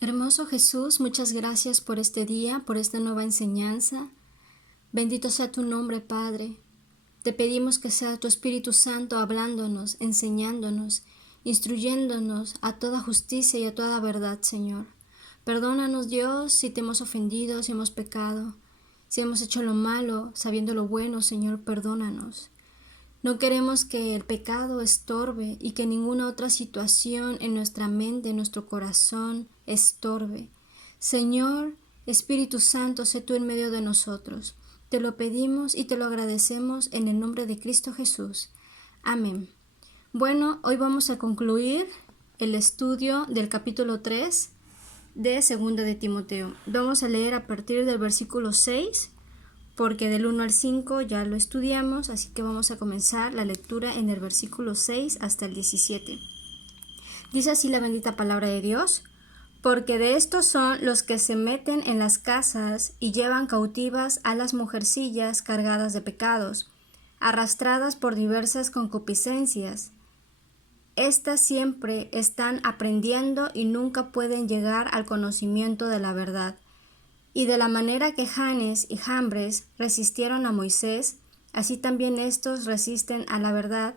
Hermoso Jesús, muchas gracias por este día, por esta nueva enseñanza. Bendito sea tu nombre, Padre. Te pedimos que sea tu Espíritu Santo hablándonos, enseñándonos, instruyéndonos a toda justicia y a toda verdad, Señor. Perdónanos, Dios, si te hemos ofendido, si hemos pecado, si hemos hecho lo malo, sabiendo lo bueno, Señor, perdónanos. No queremos que el pecado estorbe y que ninguna otra situación en nuestra mente, en nuestro corazón, estorbe. Señor, Espíritu Santo, sé tú en medio de nosotros. Te lo pedimos y te lo agradecemos en el nombre de Cristo Jesús. Amén. Bueno, hoy vamos a concluir el estudio del capítulo 3 de 2 de Timoteo. Vamos a leer a partir del versículo 6, porque del 1 al 5 ya lo estudiamos, así que vamos a comenzar la lectura en el versículo 6 hasta el 17. Dice así la bendita palabra de Dios: porque de estos son los que se meten en las casas y llevan cautivas a las mujercillas cargadas de pecados, arrastradas por diversas concupiscencias. Estas siempre están aprendiendo y nunca pueden llegar al conocimiento de la verdad. Y de la manera que Janes y Jambres resistieron a Moisés, así también estos resisten a la verdad,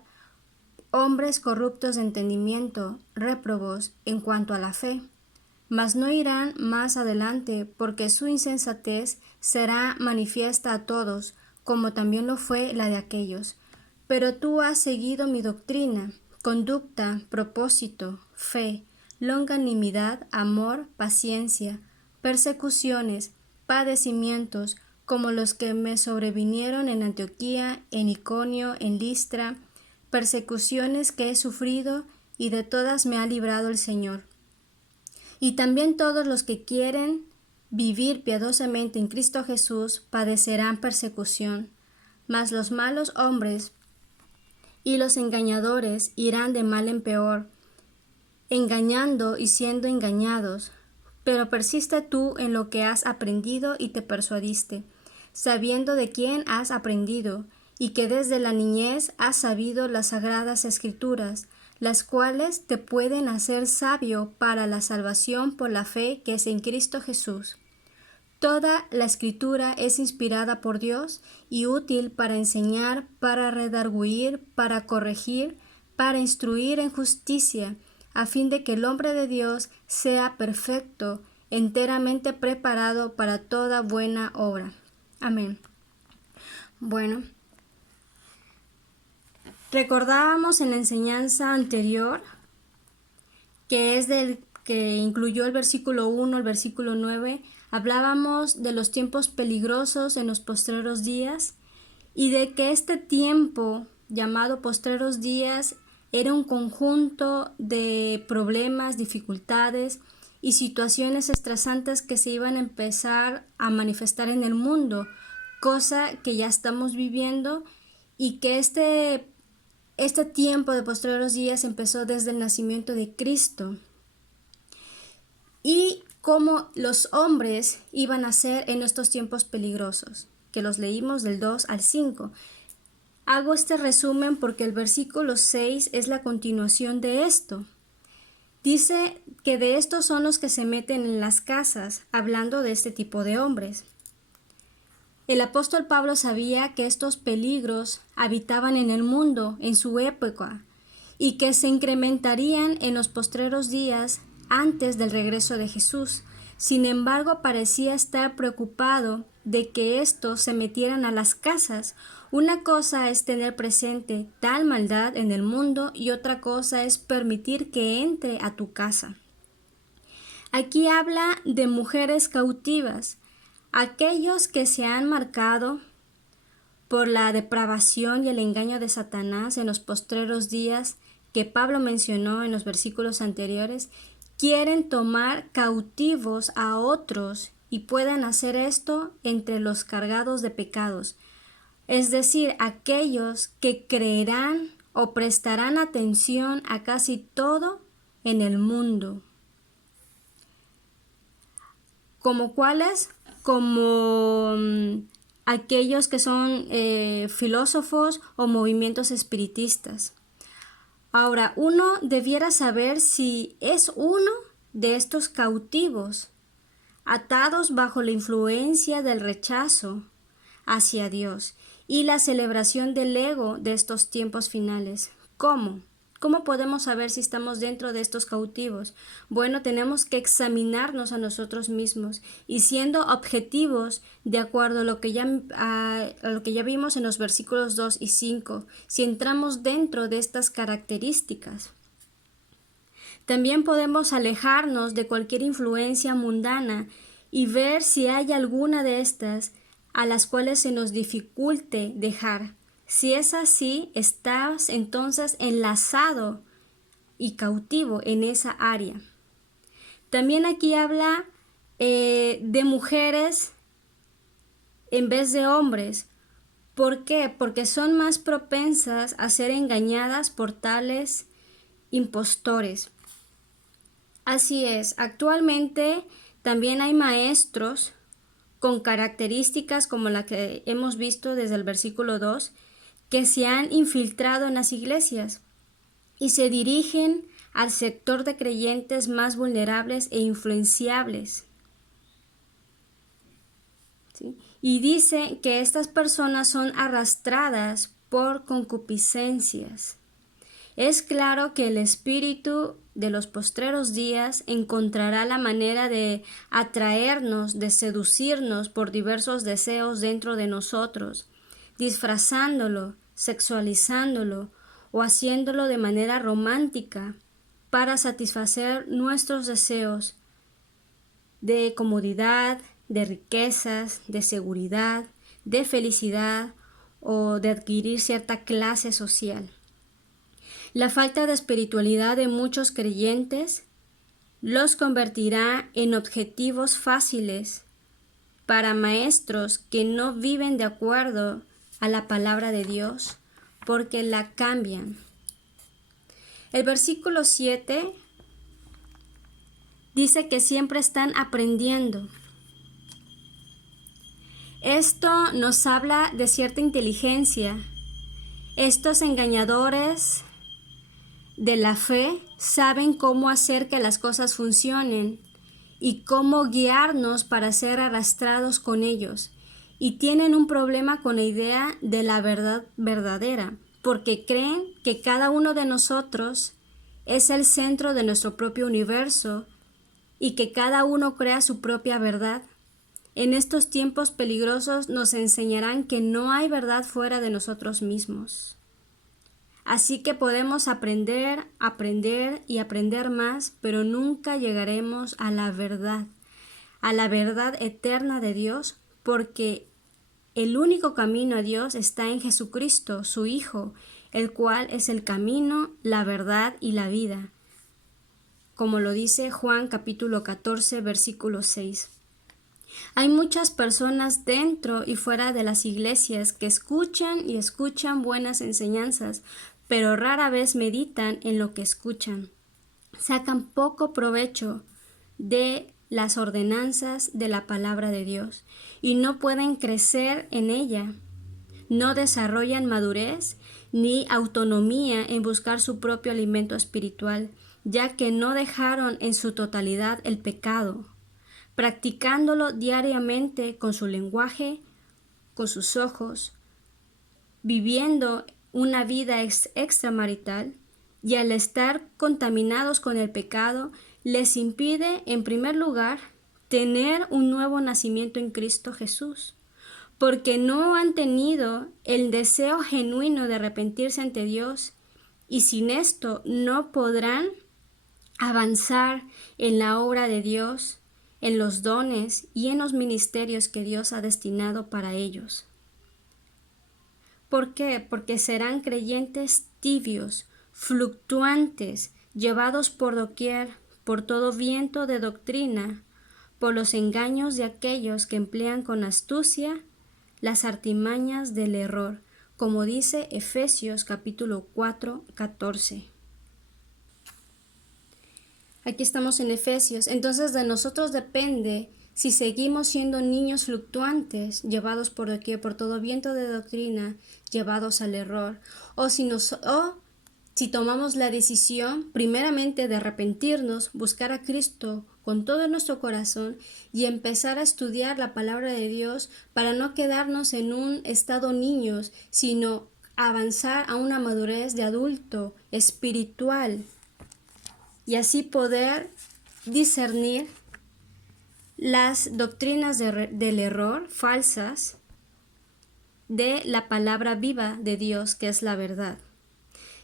hombres corruptos de entendimiento, réprobos en cuanto a la fe. Mas no irán más adelante, porque su insensatez será manifiesta a todos, como también lo fue la de aquellos. Pero tú has seguido mi doctrina, conducta, propósito, fe, longanimidad, amor, paciencia, persecuciones, padecimientos, como los que me sobrevinieron en Antioquía, en Iconio, en Listra, persecuciones que he sufrido, y de todas me ha librado el Señor. Y también todos los que quieren vivir piadosamente en Cristo Jesús padecerán persecución, mas los malos hombres y los engañadores irán de mal en peor, engañando y siendo engañados. Pero persiste tú en lo que has aprendido y te persuadiste, sabiendo de quién has aprendido, y que desde la niñez has sabido las sagradas Escrituras, las cuales te pueden hacer sabio para la salvación por la fe que es en Cristo Jesús. Toda la Escritura es inspirada por Dios y útil para enseñar, para redarguir, para corregir, para instruir en justicia, a fin de que el hombre de Dios sea perfecto, enteramente preparado para toda buena obra. Amén. Bueno, recordábamos en la enseñanza anterior, que es del que incluyó el versículo 1, el versículo 9, hablábamos de los tiempos peligrosos en los postreros días y de que este tiempo llamado postreros días era un conjunto de problemas, dificultades y situaciones estresantes que se iban a empezar a manifestar en el mundo, cosa que ya estamos viviendo, y que este tiempo de postreros días empezó desde el nacimiento de Cristo, y cómo los hombres iban a ser en estos tiempos peligrosos, que los leímos del 2 al 5. Hago este resumen porque el versículo 6 es la continuación de esto. Dice que de estos son los que se meten en las casas, hablando de este tipo de hombres. El apóstol Pablo sabía que estos peligros habitaban en el mundo en su época y que se incrementarían en los postreros días antes del regreso de Jesús. Sin embargo, parecía estar preocupado de que estos se metieran a las casas. Una cosa es tener presente tal maldad en el mundo y otra cosa es permitir que entre a tu casa. Aquí habla de mujeres cautivas, aquellos que se han marcado por la depravación y el engaño de Satanás en los postreros días que Pablo mencionó en los versículos anteriores, quieren tomar cautivos a otros y pueden hacer esto entre los cargados de pecados, es decir, aquellos que creerán o prestarán atención a casi todo en el mundo. ¿Como cuáles? Como aquellos que son filósofos o movimientos espiritistas. Ahora, uno debiera saber si es uno de estos cautivos, atados bajo la influencia del rechazo hacia Dios y la celebración del ego de estos tiempos finales. ¿Cómo? ¿Cómo podemos saber si estamos dentro de estos cautivos? Bueno, tenemos que examinarnos a nosotros mismos y siendo objetivos de acuerdo a lo que ya vimos en los versículos 2 y 5, si entramos dentro de estas características. También podemos alejarnos de cualquier influencia mundana y ver si hay alguna de estas a las cuales se nos dificulte dejar. Si es así, estás entonces enlazado y cautivo en esa área. También aquí habla de mujeres en vez de hombres. ¿Por qué? Porque son más propensas a ser engañadas por tales impostores. Así es, actualmente también hay maestros con características como la que hemos visto desde el versículo 2, que se han infiltrado en las iglesias y se dirigen al sector de creyentes más vulnerables e influenciables. ¿Sí? Y dice que estas personas son arrastradas por concupiscencias. Es claro que el espíritu de los postreros días encontrará la manera de atraernos, de seducirnos por diversos deseos dentro de nosotros, disfrazándolo, sexualizándolo o haciéndolo de manera romántica para satisfacer nuestros deseos de comodidad, de riquezas, de seguridad, de felicidad o de adquirir cierta clase social. La falta de espiritualidad de muchos creyentes los convertirá en objetivos fáciles para maestros que no viven de acuerdo a la palabra de Dios, porque la cambian. El versículo 7 dice que siempre están aprendiendo. Esto nos habla de cierta inteligencia. Estos engañadores de la fe saben cómo hacer que las cosas funcionen y cómo guiarnos para ser arrastrados con ellos. Y tienen un problema con la idea de la verdad verdadera, porque creen que cada uno de nosotros es el centro de nuestro propio universo y que cada uno crea su propia verdad. En estos tiempos peligrosos nos enseñarán que no hay verdad fuera de nosotros mismos. Así que podemos aprender y aprender más, pero nunca llegaremos a la verdad eterna de Dios, porque el único camino a Dios está en Jesucristo, su Hijo, el cual es el camino, la verdad y la vida, como lo dice Juan capítulo 14, versículo 6. Hay muchas personas dentro y fuera de las iglesias que escuchan y escuchan buenas enseñanzas, pero rara vez meditan en lo que escuchan. Sacan poco provecho de las ordenanzas de la palabra de Dios y no pueden crecer en ella. No desarrollan madurez ni autonomía en buscar su propio alimento espiritual, ya que no dejaron en su totalidad el pecado, practicándolo diariamente con su lenguaje, con sus ojos, viviendo una vida extramarital, y al estar contaminados con el pecado, les impide, en primer lugar, tener un nuevo nacimiento en Cristo Jesús, porque no han tenido el deseo genuino de arrepentirse ante Dios, y sin esto no podrán avanzar en la obra de Dios, en los dones y en los ministerios que Dios ha destinado para ellos. ¿Por qué? Porque serán creyentes tibios, fluctuantes, llevados por doquier, por todo viento de doctrina, por los engaños de aquellos que emplean con astucia las artimañas del error, como dice Efesios capítulo 4, 14. Aquí estamos en Efesios. Entonces de nosotros depende si seguimos siendo niños fluctuantes, llevados por doquier, por todo viento de doctrina, llevados al error, o Si tomamos la decisión, primeramente, de arrepentirnos, buscar a Cristo con todo nuestro corazón y empezar a estudiar la palabra de Dios para no quedarnos en un estado niños, sino avanzar a una madurez de adulto espiritual y así poder discernir las doctrinas del error falsas de la palabra viva de Dios, que es la verdad.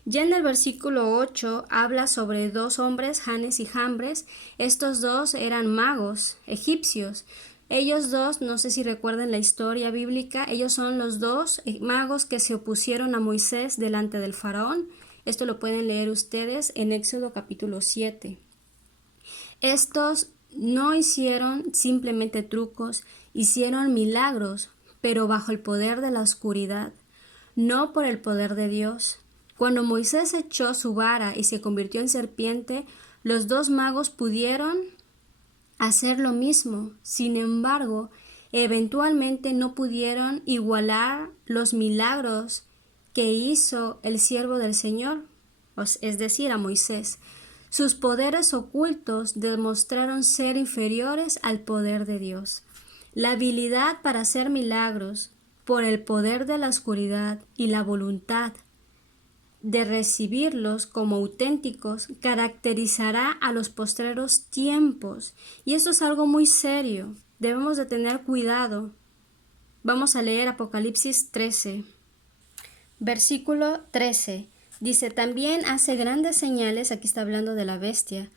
Ya en el versículo 8 habla sobre dos hombres, Janes y Jambres. Estos dos eran magos egipcios. Ellos dos, no sé si recuerdan la historia bíblica, ellos son los dos magos que se opusieron a Moisés delante del faraón. Esto lo pueden leer ustedes en Éxodo capítulo 7. Estos no hicieron simplemente trucos, hicieron milagros, pero bajo el poder de la oscuridad, no por el poder de Dios. Cuando Moisés echó su vara y se convirtió en serpiente, los dos magos pudieron hacer lo mismo. Sin embargo, eventualmente no pudieron igualar los milagros que hizo el siervo del Señor, es decir, a Moisés. Sus poderes ocultos demostraron ser inferiores al poder de Dios. La habilidad para hacer milagros por el poder de la oscuridad y la voluntad de recibirlos como auténticos caracterizará a los postreros tiempos, y eso es algo muy serio. Debemos de tener cuidado. Vamos a leer Apocalipsis 13, versículo 13. Dice: también hace grandes señales, aquí está hablando de la bestia,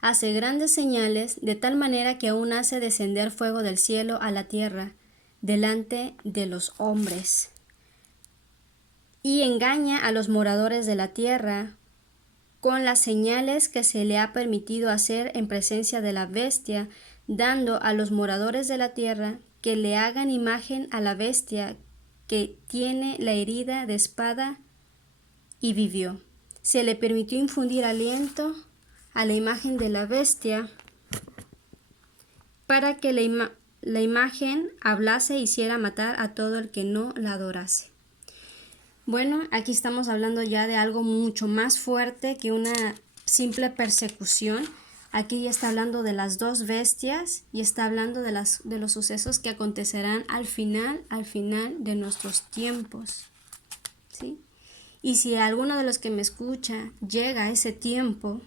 hace grandes señales de tal manera que aún hace descender fuego del cielo a la tierra delante de los hombres, y engaña a los moradores de la tierra con las señales que se le ha permitido hacer en presencia de la bestia, dando a los moradores de la tierra que le hagan imagen a la bestia que tiene la herida de espada y vivió. Se le permitió infundir aliento a la imagen de la bestia para que la imagen hablase e hiciera matar a todo el que no la adorase. Bueno, aquí estamos hablando ya de algo mucho más fuerte que una simple persecución. Aquí ya está hablando de las dos bestias y está hablando de los sucesos que acontecerán al final de nuestros tiempos, ¿sí? Y si alguno de los que me escucha llega a ese tiempo,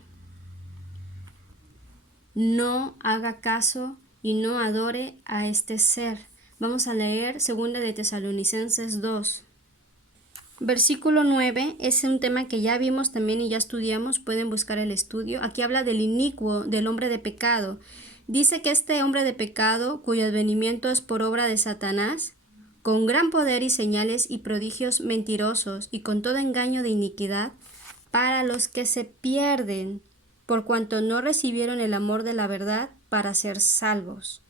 no haga caso y no adore a este ser. Vamos a leer 2 de Tesalonicenses 2. Versículo 9 es un tema que ya vimos también y ya estudiamos, pueden buscar el estudio. Aquí habla del inicuo, del hombre de pecado. Dice que este hombre de pecado, cuyo advenimiento es por obra de Satanás, con gran poder y señales y prodigios mentirosos y con todo engaño de iniquidad, para los que se pierden, por cuanto no recibieron el amor de la verdad para ser salvos.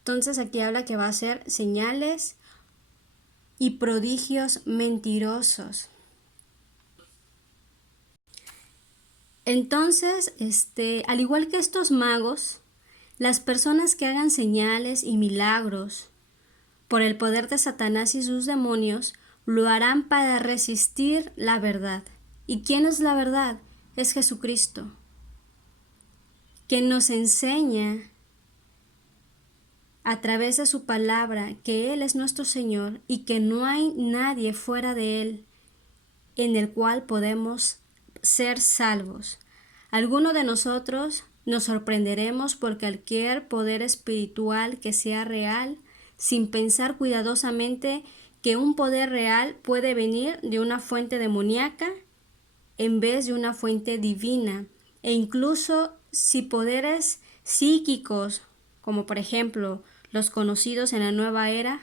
Entonces aquí habla que va a ser señales y prodigios mentirosos. Entonces, al igual que estos magos, las personas que hagan señales y milagros por el poder de Satanás y sus demonios, lo harán para resistir la verdad. ¿Y quién es la verdad? Es Jesucristo, que nos enseña a través de su palabra que Él es nuestro Señor y que no hay nadie fuera de Él en el cual podemos ser salvos. Alguno de nosotros nos sorprenderemos por cualquier poder espiritual que sea real, sin pensar cuidadosamente que un poder real puede venir de una fuente demoníaca en vez de una fuente divina, e incluso si poderes psíquicos, como por ejemplo los conocidos en la nueva era,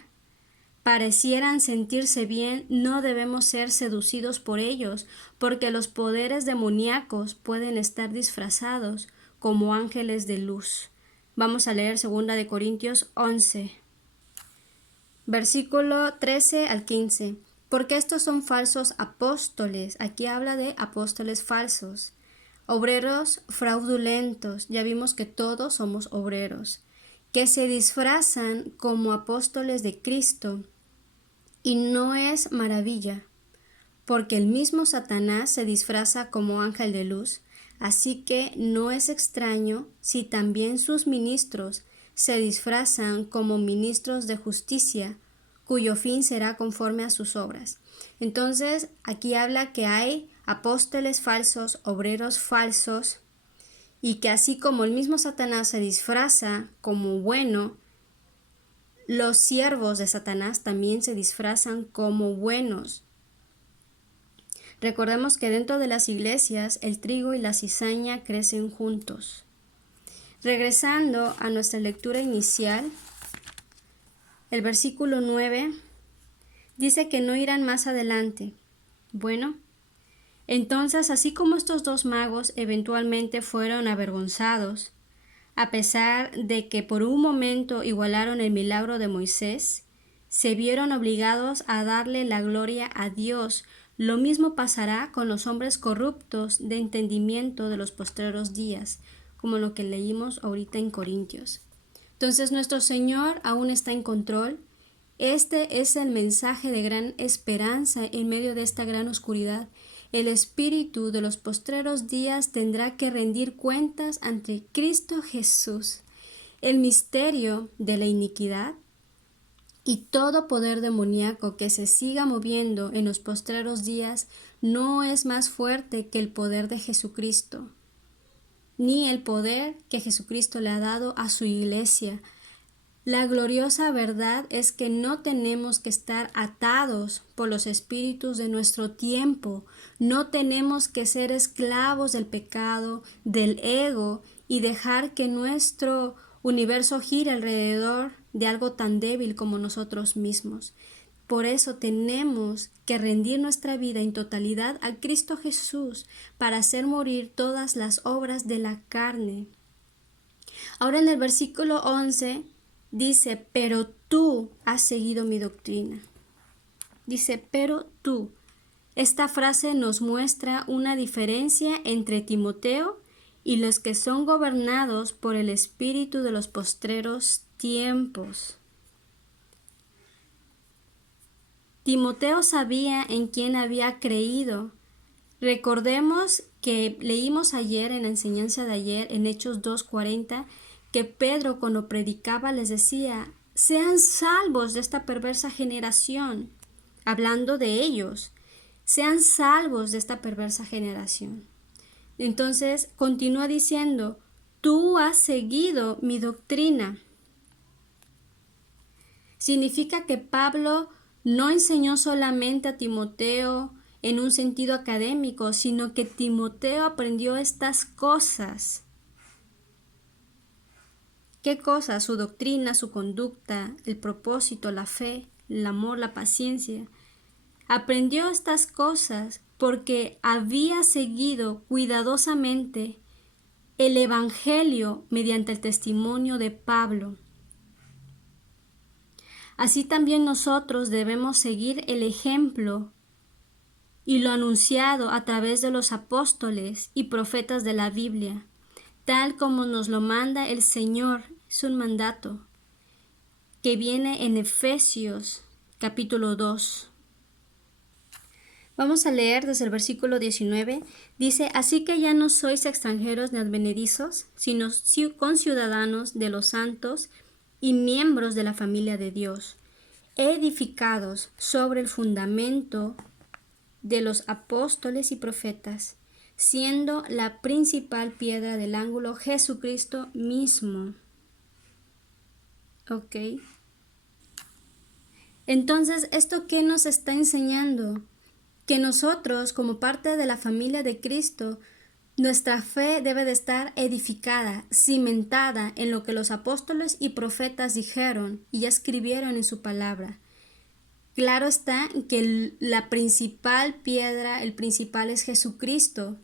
parecieran sentirse bien, no debemos ser seducidos por ellos, porque los poderes demoníacos pueden estar disfrazados como ángeles de luz. Vamos a leer 2 de Corintios 11, versículo 13 al 15. Porque estos son falsos apóstoles. Aquí habla de apóstoles falsos. Obreros fraudulentos. Ya vimos que todos somos obreros, que se disfrazan como apóstoles de Cristo. Y no es maravilla, porque el mismo Satanás se disfraza como ángel de luz, así que no es extraño si también sus ministros se disfrazan como ministros de justicia, cuyo fin será conforme a sus obras. Entonces, aquí habla que hay apóstoles falsos, obreros falsos, y que así como el mismo Satanás se disfraza como bueno, los siervos de Satanás también se disfrazan como buenos. Recordemos que dentro de las iglesias el trigo y la cizaña crecen juntos. Regresando a nuestra lectura inicial, el versículo 9 dice que no irán más adelante. Bueno, entonces, así como estos dos magos eventualmente fueron avergonzados, a pesar de que por un momento igualaron el milagro de Moisés, se vieron obligados a darle la gloria a Dios. Lo mismo pasará con los hombres corruptos de entendimiento de los postreros días, como lo que leímos ahorita en Corintios. Entonces, nuestro Señor aún está en control. Este es el mensaje de gran esperanza en medio de esta gran oscuridad. El espíritu de los postreros días tendrá que rendir cuentas ante Cristo Jesús. El misterio de la iniquidad y todo poder demoníaco que se siga moviendo en los postreros días no es más fuerte que el poder de Jesucristo, ni el poder que Jesucristo le ha dado a su iglesia. La gloriosa verdad es que no tenemos que estar atados por los espíritus de nuestro tiempo, no tenemos que ser esclavos del pecado, del ego y dejar que nuestro universo gire alrededor de algo tan débil como nosotros mismos. Por eso tenemos que rendir nuestra vida en totalidad a Cristo Jesús para hacer morir todas las obras de la carne. Ahora en el versículo 11 dice, pero tú has seguido mi doctrina. Dice, pero tú. Esta frase nos muestra una diferencia entre Timoteo y los que son gobernados por el espíritu de los postreros tiempos. Timoteo sabía en quién había creído. Recordemos que leímos ayer en la enseñanza de ayer, en Hechos 2:40, que Pedro cuando predicaba les decía, sean salvos de esta perversa generación, hablando de ellos, sean salvos de esta perversa generación. Entonces continúa diciendo, tú has seguido mi doctrina. Significa que Pablo no enseñó solamente a Timoteo en un sentido académico, sino que Timoteo aprendió estas cosas. ¿Qué cosas? Su doctrina, su conducta, el propósito, la fe, el amor, la paciencia. Aprendió estas cosas porque había seguido cuidadosamente el Evangelio mediante el testimonio de Pablo. Así también nosotros debemos seguir el ejemplo y lo anunciado a través de los apóstoles y profetas de la Biblia, tal como nos lo manda el Señor. Es un mandato que viene en Efesios capítulo 2. Vamos a leer desde el versículo 19. Dice, así que ya no sois extranjeros ni advenedizos, sino conciudadanos de los santos y miembros de la familia de Dios, edificados sobre el fundamento de los apóstoles y profetas, siendo la principal piedra del ángulo Jesucristo mismo. ¿Ok? Entonces, ¿esto qué nos está enseñando? Que nosotros, como parte de la familia de Cristo, nuestra fe debe de estar edificada, cimentada en lo que los apóstoles y profetas dijeron y escribieron en su palabra. Claro está que la principal piedra, el principal es Jesucristo.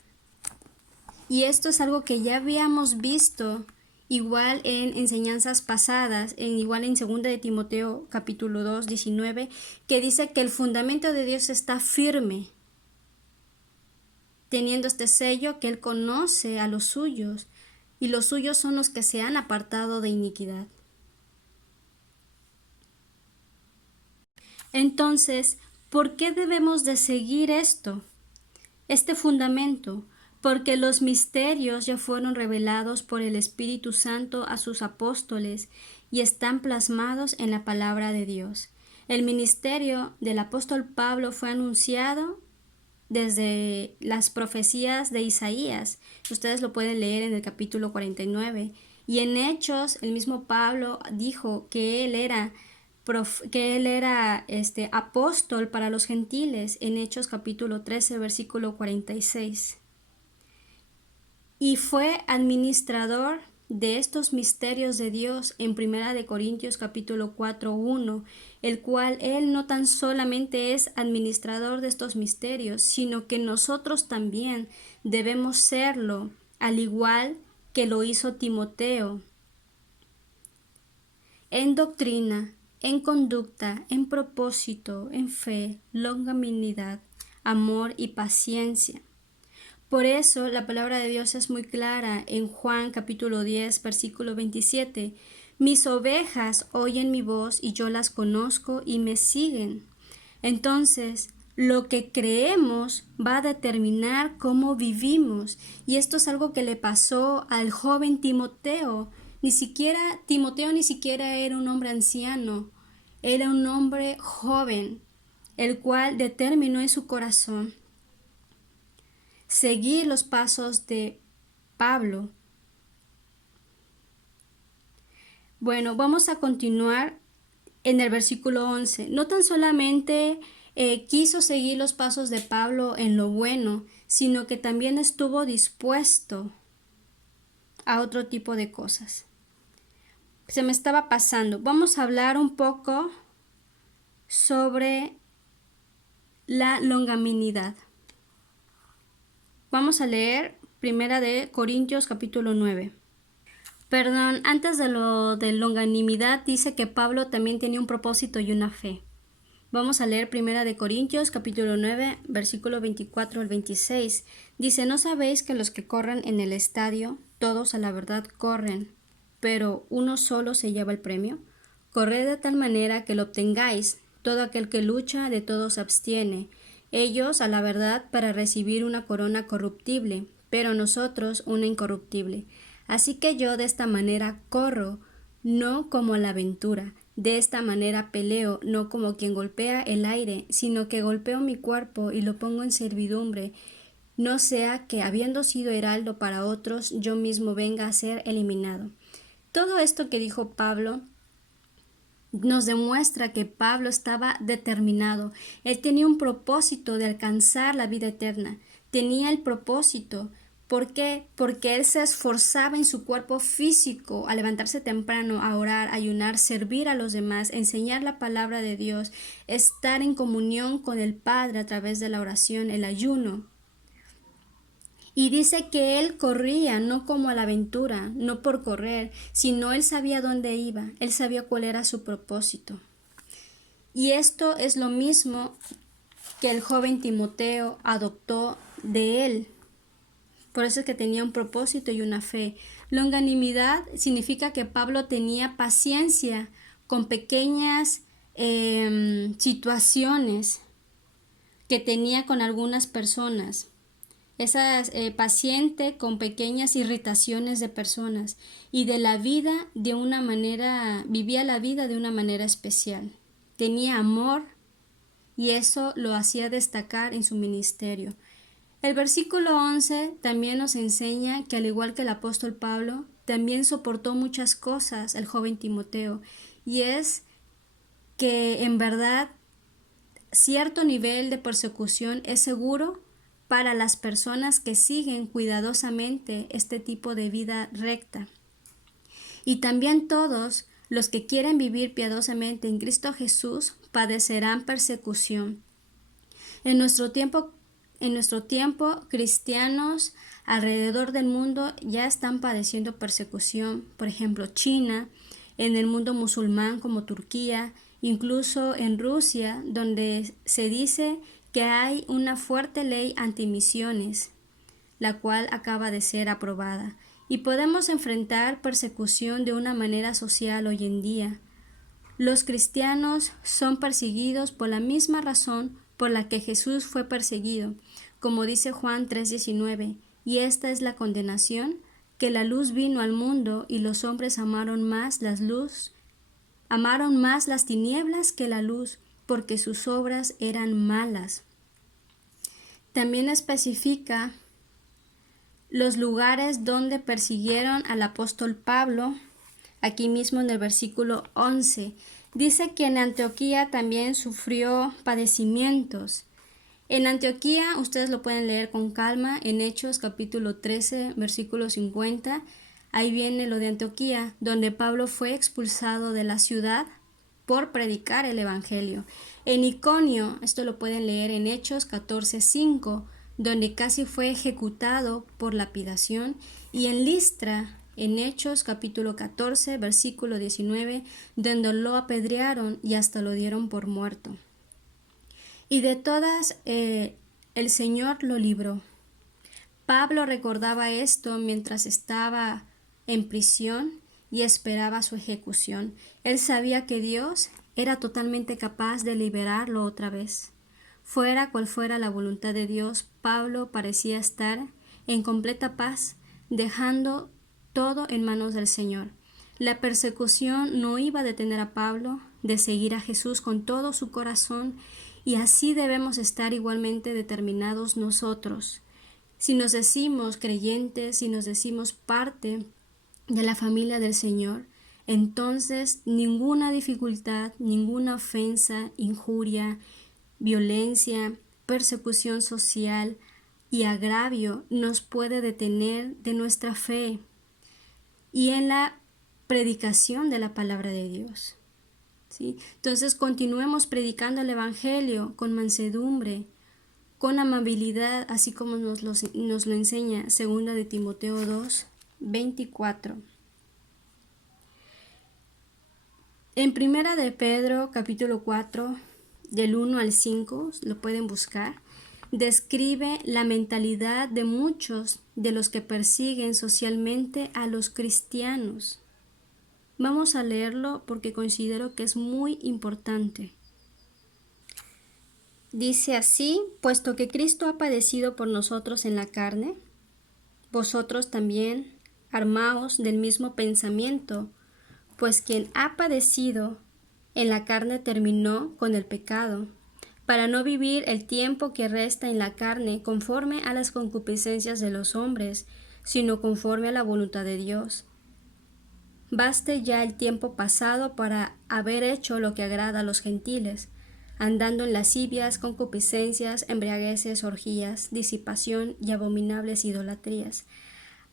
Y esto es algo que ya habíamos visto igual en enseñanzas pasadas, igual en 2 de Timoteo capítulo 2, 19, que dice que el fundamento de Dios está firme, teniendo este sello que Él conoce a los suyos, y los suyos son los que se han apartado de iniquidad. Entonces, ¿Por qué debemos de seguir este fundamento? Porque los misterios ya fueron revelados por el Espíritu Santo a sus apóstoles y están plasmados en la palabra de Dios. El ministerio del apóstol Pablo fue anunciado desde las profecías de Isaías. Ustedes lo pueden leer en el capítulo 49. Y en Hechos, el mismo Pablo dijo que él era apóstol para los gentiles, en Hechos capítulo 13, versículo 46. Y fue administrador de estos misterios de Dios en Primera de Corintios capítulo 4:1, el cual él no tan solamente es administrador de estos misterios, sino que nosotros también debemos serlo, al igual que lo hizo Timoteo, en doctrina, en conducta, en propósito, en fe, longanimidad, amor y paciencia. Por eso la palabra de Dios es muy clara en Juan capítulo 10, versículo 27. Mis ovejas oyen mi voz y yo las conozco y me siguen. Entonces, lo que creemos va a determinar cómo vivimos. Y esto es algo que le pasó al joven Timoteo. Timoteo ni siquiera era un hombre anciano, era un hombre joven, el cual determinó en su corazón seguir los pasos de Pablo. Bueno, vamos a continuar en el versículo 11. No tan solamente quiso seguir los pasos de Pablo en lo bueno, sino que también estuvo dispuesto a otro tipo de cosas. Se me estaba pasando. Vamos a hablar un poco sobre la longanimidad. Vamos a leer Primera de Corintios capítulo 9. Perdón, antes de lo de longanimidad dice que Pablo también tenía un propósito y una fe. Vamos a leer Primera de Corintios capítulo 9, versículo 24 al 26. Dice, ¿no sabéis que los que corren en el estadio, todos a la verdad corren, pero uno solo se lleva el premio? Corred de tal manera que lo obtengáis. Todo aquel que lucha, de todo se abstiene. Ellos a la verdad para recibir una corona corruptible, pero nosotros una incorruptible. Así que yo de esta manera corro, no como a la aventura. De esta manera peleo, no como quien golpea el aire, sino que golpeo mi cuerpo y lo pongo en servidumbre, no sea que, habiendo sido heraldo para otros, yo mismo venga a ser eliminado. Todo esto que dijo Pablo nos demuestra que Pablo estaba determinado. Él tenía un propósito de alcanzar la vida eterna. Tenía el propósito. ¿Por qué? Porque él se esforzaba en su cuerpo físico a levantarse temprano, a orar, a ayunar, servir a los demás, enseñar la palabra de Dios, estar en comunión con el Padre a través de la oración, el ayuno. Y dice que él corría no como a la aventura, no por correr, sino él sabía dónde iba, él sabía cuál era su propósito. Y esto es lo mismo que el joven Timoteo adoptó de él. Por eso es que tenía un propósito y una fe. Longanimidad significa que Pablo tenía paciencia con pequeñas situaciones que tenía con algunas personas. Paciente con pequeñas irritaciones de personas y de la vida vivía la vida de una manera especial. Tenía amor y eso lo hacía destacar en su ministerio. El versículo 11 también nos enseña que al igual que el apóstol Pablo, también soportó muchas cosas el joven Timoteo, y es que en verdad cierto nivel de persecución es seguro para las personas que siguen cuidadosamente este tipo de vida recta. Y también todos los que quieren vivir piadosamente en Cristo Jesús padecerán persecución. En nuestro tiempo, cristianos alrededor del mundo ya están padeciendo persecución. Por ejemplo, China, en el mundo musulmán como Turquía, incluso en Rusia, donde se dice que hay una fuerte ley antimisiones, la cual acaba de ser aprobada, y podemos enfrentar persecución de una manera social hoy en día. Los cristianos son perseguidos por la misma razón por la que Jesús fue perseguido, como dice Juan 3:19, y esta es la condenación, que la luz vino al mundo y los hombres amaron más las tinieblas que la luz, porque sus obras eran malas. También especifica los lugares donde persiguieron al apóstol Pablo, aquí mismo en el versículo 11. Dice que en Antioquía también sufrió padecimientos. En Antioquía, ustedes lo pueden leer con calma, en Hechos capítulo 13, versículo 50. Ahí viene lo de Antioquía, donde Pablo fue expulsado de la ciudad por predicar el evangelio. En Iconio, esto lo pueden leer en Hechos 14:5, donde casi fue ejecutado por lapidación, y en Listra, en Hechos capítulo 14, versículo 19, donde lo apedrearon y hasta lo dieron por muerto. Y de todas el Señor lo libró. Pablo recordaba esto mientras estaba en prisión y esperaba su ejecución. Él sabía que Dios era totalmente capaz de liberarlo otra vez. Fuera cual fuera la voluntad de Dios, Pablo parecía estar en completa paz, dejando todo en manos del Señor. La persecución no iba a detener a Pablo de seguir a Jesús con todo su corazón, y así debemos estar igualmente determinados nosotros. Si nos decimos creyentes, si nos decimos parte de la familia del Señor, entonces ninguna dificultad, ninguna ofensa, injuria, violencia, persecución social y agravio nos puede detener de nuestra fe y en la predicación de la palabra de Dios. ¿Sí? Entonces continuemos predicando el Evangelio con mansedumbre, con amabilidad, así como nos lo enseña 2 de Timoteo 2:24. En 1 de Pedro capítulo 4, del 1 al 5, lo pueden buscar, describe la mentalidad de muchos de los que persiguen socialmente a los cristianos. Vamos a leerlo porque considero que es muy importante. Dice así: puesto que Cristo ha padecido por nosotros en la carne, vosotros también armaos del mismo pensamiento, pues quien ha padecido en la carne terminó con el pecado, para no vivir el tiempo que resta en la carne conforme a las concupiscencias de los hombres, sino conforme a la voluntad de Dios. Baste ya el tiempo pasado para haber hecho lo que agrada a los gentiles, andando en lascivias, concupiscencias, embriagueces, orgías, disipación y abominables idolatrías.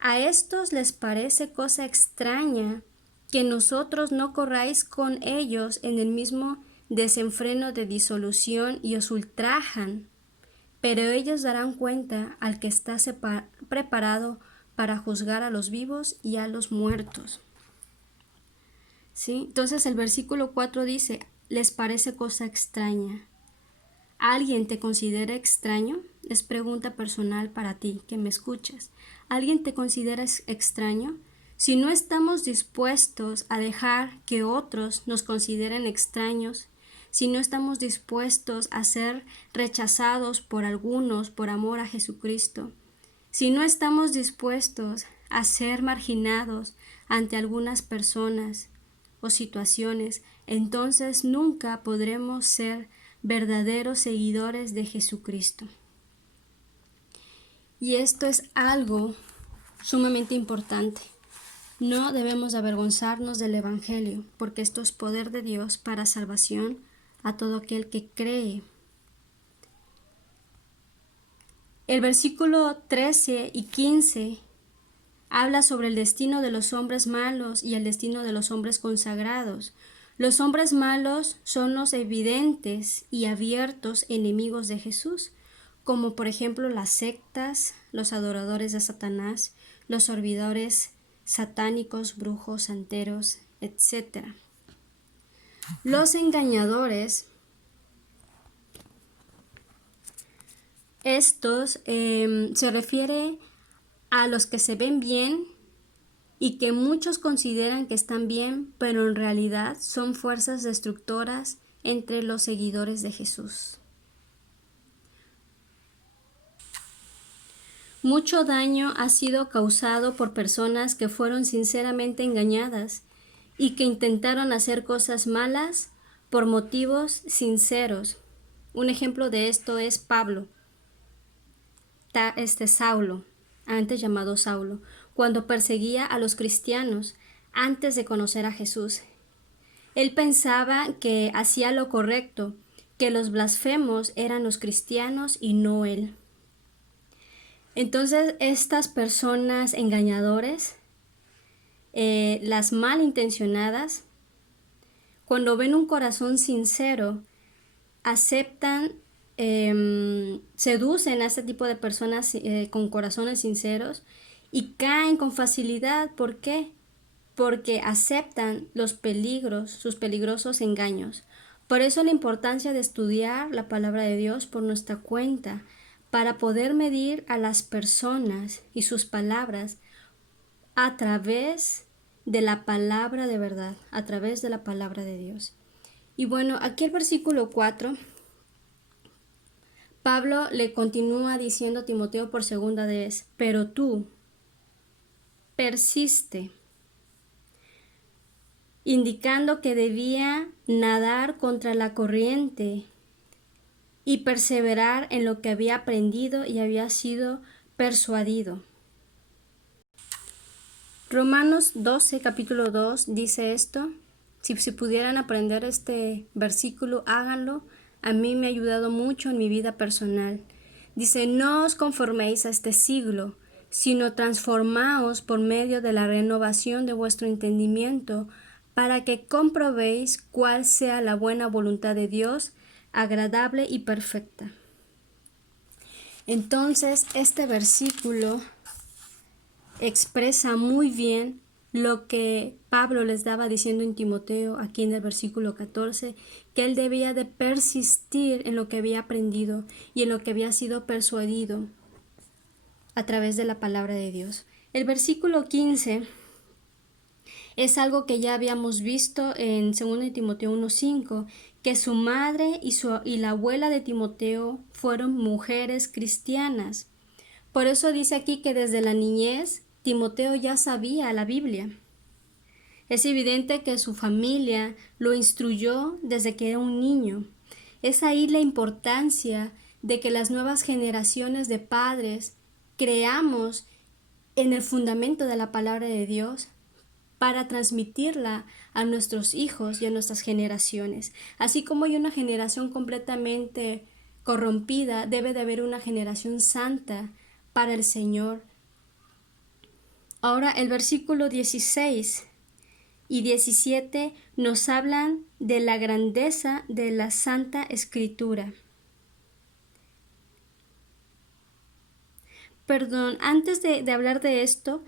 A estos les parece cosa extraña que nosotros no corráis con ellos en el mismo desenfreno de disolución y os ultrajan, pero ellos darán cuenta al que está preparado para juzgar a los vivos y a los muertos. ¿Sí? Entonces el versículo 4 dice: les parece cosa extraña. ¿Alguien te considera extraño? Es pregunta personal para ti que me escuchas. ¿Alguien te considera extraño? Si no estamos dispuestos a dejar que otros nos consideren extraños, si no estamos dispuestos a ser rechazados por algunos por amor a Jesucristo, si no estamos dispuestos a ser marginados ante algunas personas o situaciones, entonces nunca podremos ser verdaderos seguidores de Jesucristo. Y esto es algo sumamente importante. No debemos avergonzarnos del Evangelio, porque esto es poder de Dios para salvación a todo aquel que cree. El versículo 13 y 15 habla sobre el destino de los hombres malos y el destino de los hombres consagrados. Los hombres malos son los evidentes y abiertos enemigos de Jesús, como por ejemplo las sectas, los adoradores de Satanás, los servidores satánicos, brujos, santeros, etc. Los engañadores, estos se refiere a los que se ven bien y que muchos consideran que están bien, pero en realidad son fuerzas destructoras entre los seguidores de Jesús. Mucho daño ha sido causado por personas que fueron sinceramente engañadas y que intentaron hacer cosas malas por motivos sinceros. Un ejemplo de esto es Pablo, Saulo, antes llamado Saulo, cuando perseguía a los cristianos antes de conocer a Jesús. Él pensaba que hacía lo correcto, que los blasfemos eran los cristianos y no él. Entonces, estas personas engañadores, las malintencionadas, cuando ven un corazón sincero, aceptan, seducen a este tipo de personas con corazones sinceros y caen con facilidad. ¿Por qué? Porque aceptan los peligros, sus peligrosos engaños. Por eso la importancia de estudiar la palabra de Dios por nuestra cuenta, para poder medir a las personas y sus palabras a través de la palabra de verdad, a través de la palabra de Dios. Y bueno, aquí el versículo 4, Pablo le continúa diciendo a Timoteo por segunda vez: pero tú persiste, indicando que debía nadar contra la corriente y perseverar en lo que había aprendido y había sido persuadido. Romanos 12, capítulo 2, dice esto: si pudieran aprender este versículo, háganlo. A mí me ha ayudado mucho en mi vida personal. Dice: no os conforméis a este siglo, sino transformaos por medio de la renovación de vuestro entendimiento, para que comprobéis cuál sea la buena voluntad de Dios, agradable y perfecta. Entonces, este versículo expresa muy bien lo que Pablo les estaba diciendo en Timoteo, aquí en el versículo 14, que él debía de persistir en lo que había aprendido y en lo que había sido persuadido a través de la palabra de Dios. El versículo 15 es algo que ya habíamos visto en 2 Timoteo 1:5, que su madre y la abuela de Timoteo fueron mujeres cristianas. Por eso dice aquí que desde la niñez Timoteo ya sabía la Biblia. Es evidente que su familia lo instruyó desde que era un niño. Es ahí la importancia de que las nuevas generaciones de padres creamos en el fundamento de la palabra de Dios para transmitirla a nuestros hijos y a nuestras generaciones. Así como hay una generación completamente corrompida, debe de haber una generación santa para el Señor. Ahora el versículo 16 y 17 nos hablan de la grandeza de la Santa Escritura. Antes de hablar de esto,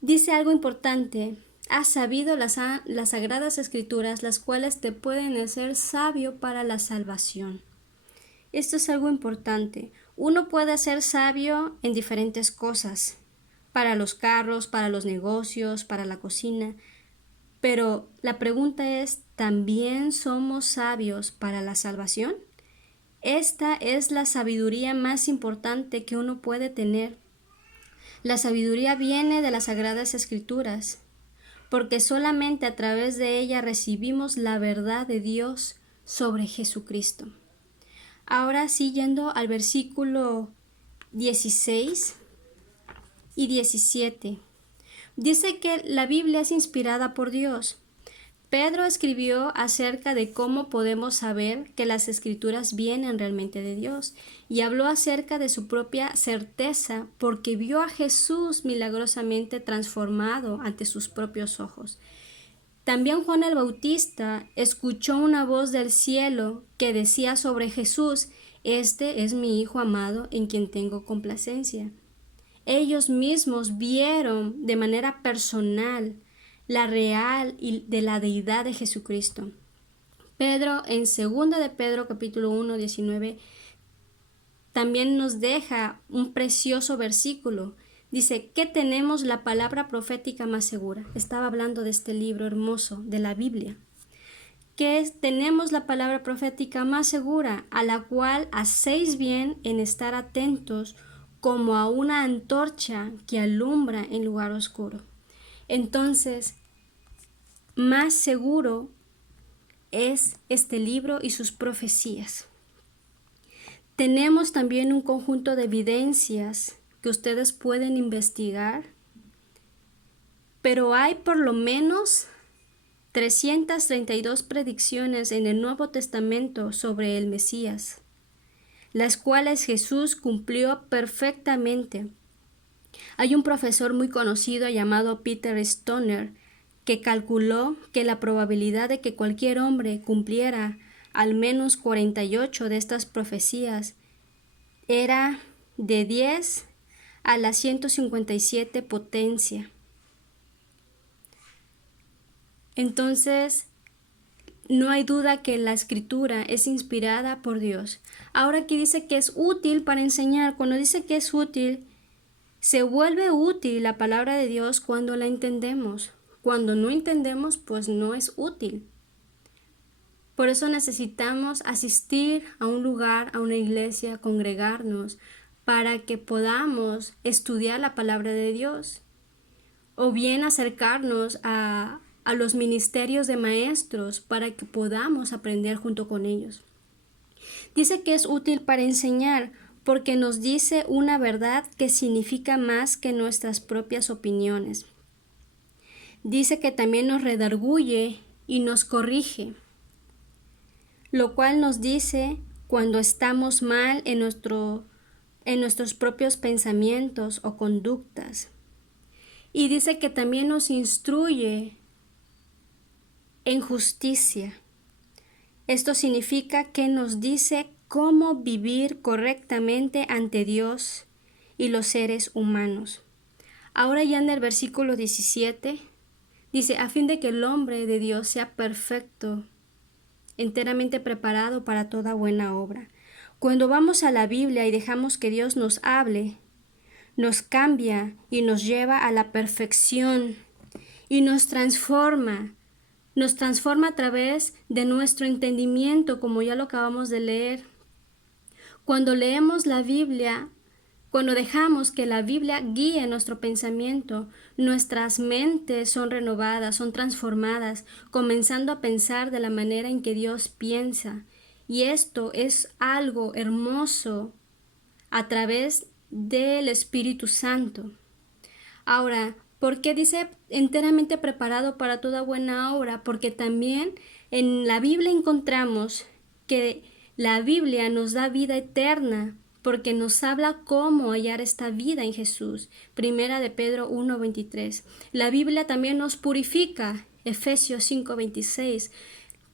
dice algo importante: has sabido las sagradas escrituras, las cuales te pueden hacer sabio para la salvación. Esto es algo importante. Uno puede ser sabio en diferentes cosas, para los carros, para los negocios, para la cocina, pero la pregunta es: ¿también somos sabios para la salvación? Esta es la sabiduría más importante que uno puede tener. La sabiduría viene de las Sagradas Escrituras, porque solamente a través de ella recibimos la verdad de Dios sobre Jesucristo. Ahora sí, yendo al versículo 16 y 17, dice que la Biblia es inspirada por Dios. Pedro escribió acerca de cómo podemos saber que las Escrituras vienen realmente de Dios, y habló acerca de su propia certeza porque vio a Jesús milagrosamente transformado ante sus propios ojos. También Juan el Bautista escuchó una voz del cielo que decía sobre Jesús: este es mi Hijo amado en quien tengo complacencia. Ellos mismos vieron de manera personal la real y de la deidad de Jesucristo. Pedro, en 2 de Pedro capítulo 1, 19, también nos deja un precioso versículo. Dice que tenemos la palabra profética más segura. Estaba hablando de este libro hermoso, de la Biblia. Tenemos la palabra profética más segura, a la cual hacéis bien en estar atentos como a una antorcha que alumbra en lugar oscuro. Entonces, más seguro es este libro y sus profecías. Tenemos también un conjunto de evidencias que ustedes pueden investigar, pero hay por lo menos 332 predicciones en el Nuevo Testamento sobre el Mesías, las cuales Jesús cumplió perfectamente. Hay un profesor muy conocido llamado Peter Stoner que calculó que la probabilidad de que cualquier hombre cumpliera al menos 48 de estas profecías era de 10 a la 157 potencia. Entonces, no hay duda que la escritura es inspirada por Dios. Ahora aquí dice que es útil para enseñar. Cuando dice que es útil, se vuelve útil la palabra de Dios cuando la entendemos. Cuando no entendemos, pues no es útil. Por eso necesitamos asistir a un lugar, a una iglesia, congregarnos, para que podamos estudiar la palabra de Dios. O bien acercarnos a los ministerios de maestros para que podamos aprender junto con ellos. Dice que es útil para enseñar porque nos dice una verdad que significa más que nuestras propias opiniones. Dice que también nos redarguye y nos corrige, lo cual nos dice cuando estamos mal en nuestros propios pensamientos o conductas. Y dice que también nos instruye en justicia. Esto significa que nos dice cómo vivir correctamente ante Dios y los seres humanos. Ahora ya en el versículo 17 dice, a fin de que el hombre de Dios sea perfecto, enteramente preparado para toda buena obra. Cuando vamos a la Biblia y dejamos que Dios nos hable, nos cambia y nos lleva a la perfección y nos transforma a través de nuestro entendimiento, como ya lo acabamos de leer. Cuando leemos la Biblia, cuando dejamos que la Biblia guíe nuestro pensamiento, nuestras mentes son renovadas, son transformadas, comenzando a pensar de la manera en que Dios piensa. Y esto es algo hermoso a través del Espíritu Santo. Ahora, ¿por qué dice enteramente preparado para toda buena obra? Porque también en la Biblia encontramos que la Biblia nos da vida eterna, porque nos habla cómo hallar esta vida en Jesús. Primera de Pedro 1:23. La Biblia también nos purifica. Efesios 5:26.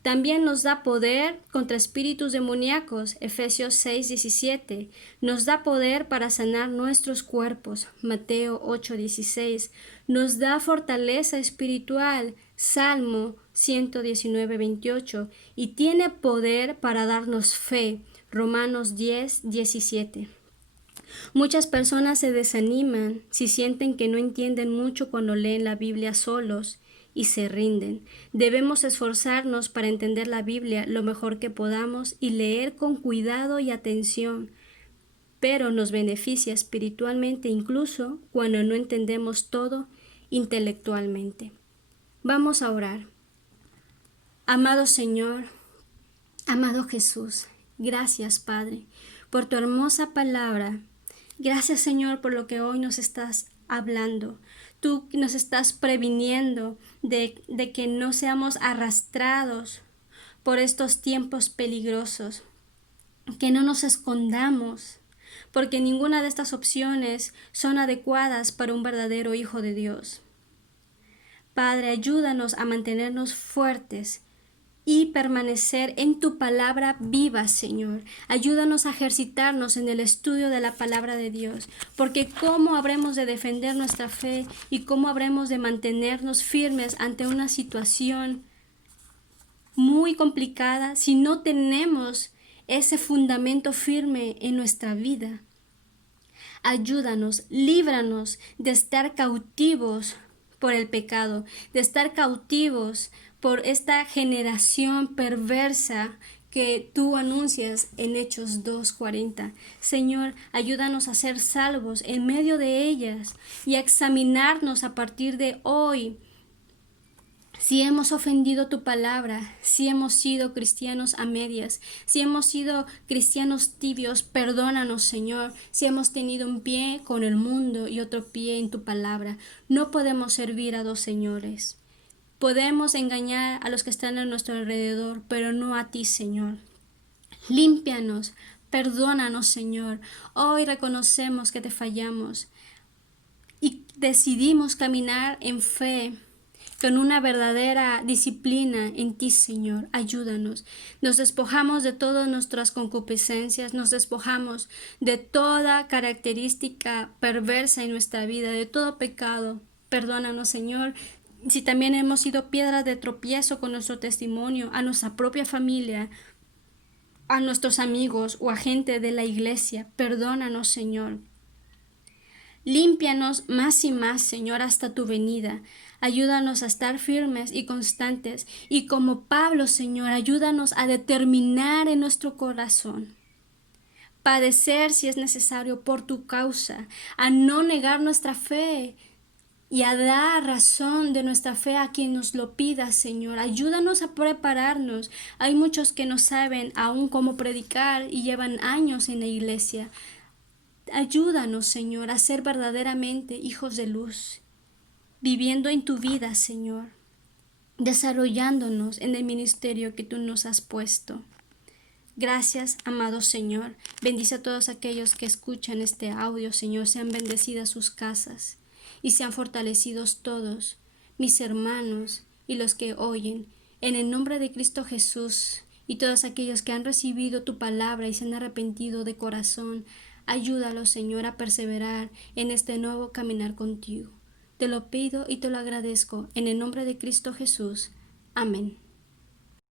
También nos da poder contra espíritus demoníacos, Efesios 6:17. Nos da poder para sanar nuestros cuerpos, Mateo 8:16. Nos da fortaleza espiritual, Salmo 119:28. Y tiene poder para darnos fe, Romanos 10:17. Muchas personas se desaniman si sienten que no entienden mucho cuando leen la Biblia solos y se rinden. Debemos esforzarnos para entender la Biblia lo mejor que podamos y leer con cuidado y atención, pero nos beneficia espiritualmente incluso cuando no entendemos todo intelectualmente. Vamos a orar. Amado Señor, amado Jesús, gracias Padre por tu hermosa palabra. Gracias Señor por lo que hoy nos estás hablando. Tú nos estás previniendo de que no seamos arrastrados por estos tiempos peligrosos, que no nos escondamos, porque ninguna de estas opciones son adecuadas para un verdadero hijo de Dios. Padre, ayúdanos a mantenernos fuertes y permanecer en tu palabra viva, Señor. Ayúdanos a ejercitarnos en el estudio de la palabra de Dios, porque ¿cómo habremos de defender nuestra fe y cómo habremos de mantenernos firmes ante una situación muy complicada si no tenemos ese fundamento firme en nuestra vida? Ayúdanos, líbranos de estar cautivos por el pecado, de estar cautivos por esta generación perversa que tú anuncias en Hechos 2:40. Señor, ayúdanos a ser salvos en medio de ellas y a examinarnos a partir de hoy. Si hemos ofendido tu palabra, si hemos sido cristianos a medias, si hemos sido cristianos tibios, perdónanos, Señor. Si hemos tenido un pie con el mundo y otro pie en tu palabra, no podemos servir a dos señores. Podemos engañar a los que están a nuestro alrededor, pero no a ti, Señor. Límpianos, perdónanos, Señor. Hoy reconocemos que te fallamos y decidimos caminar en fe, con una verdadera disciplina en ti, Señor. Ayúdanos. Nos despojamos de todas nuestras concupiscencias, nos despojamos de toda característica perversa en nuestra vida, de todo pecado. Perdónanos, Señor. Si también hemos sido piedra de tropiezo con nuestro testimonio, a nuestra propia familia, a nuestros amigos o a gente de la iglesia, perdónanos, Señor. Límpianos más y más, Señor, hasta tu venida. Ayúdanos a estar firmes y constantes. Y como Pablo, Señor, ayúdanos a determinar en nuestro corazón padecer si es necesario por tu causa, a no negar nuestra fe y a dar razón de nuestra fe a quien nos lo pida, Señor. Ayúdanos a prepararnos. Hay muchos que no saben aún cómo predicar y llevan años en la iglesia. Ayúdanos, Señor, a ser verdaderamente hijos de luz, viviendo en tu vida, Señor, desarrollándonos en el ministerio que tú nos has puesto. Gracias, amado Señor. Bendice a todos aquellos que escuchan este audio, Señor. Sean bendecidas sus casas y sean fortalecidos todos, mis hermanos y los que oyen, en el nombre de Cristo Jesús, y todos aquellos que han recibido tu palabra y se han arrepentido de corazón. Ayúdalos, Señor, a perseverar en este nuevo caminar contigo. Te lo pido y te lo agradezco en el nombre de Cristo Jesús. Amén.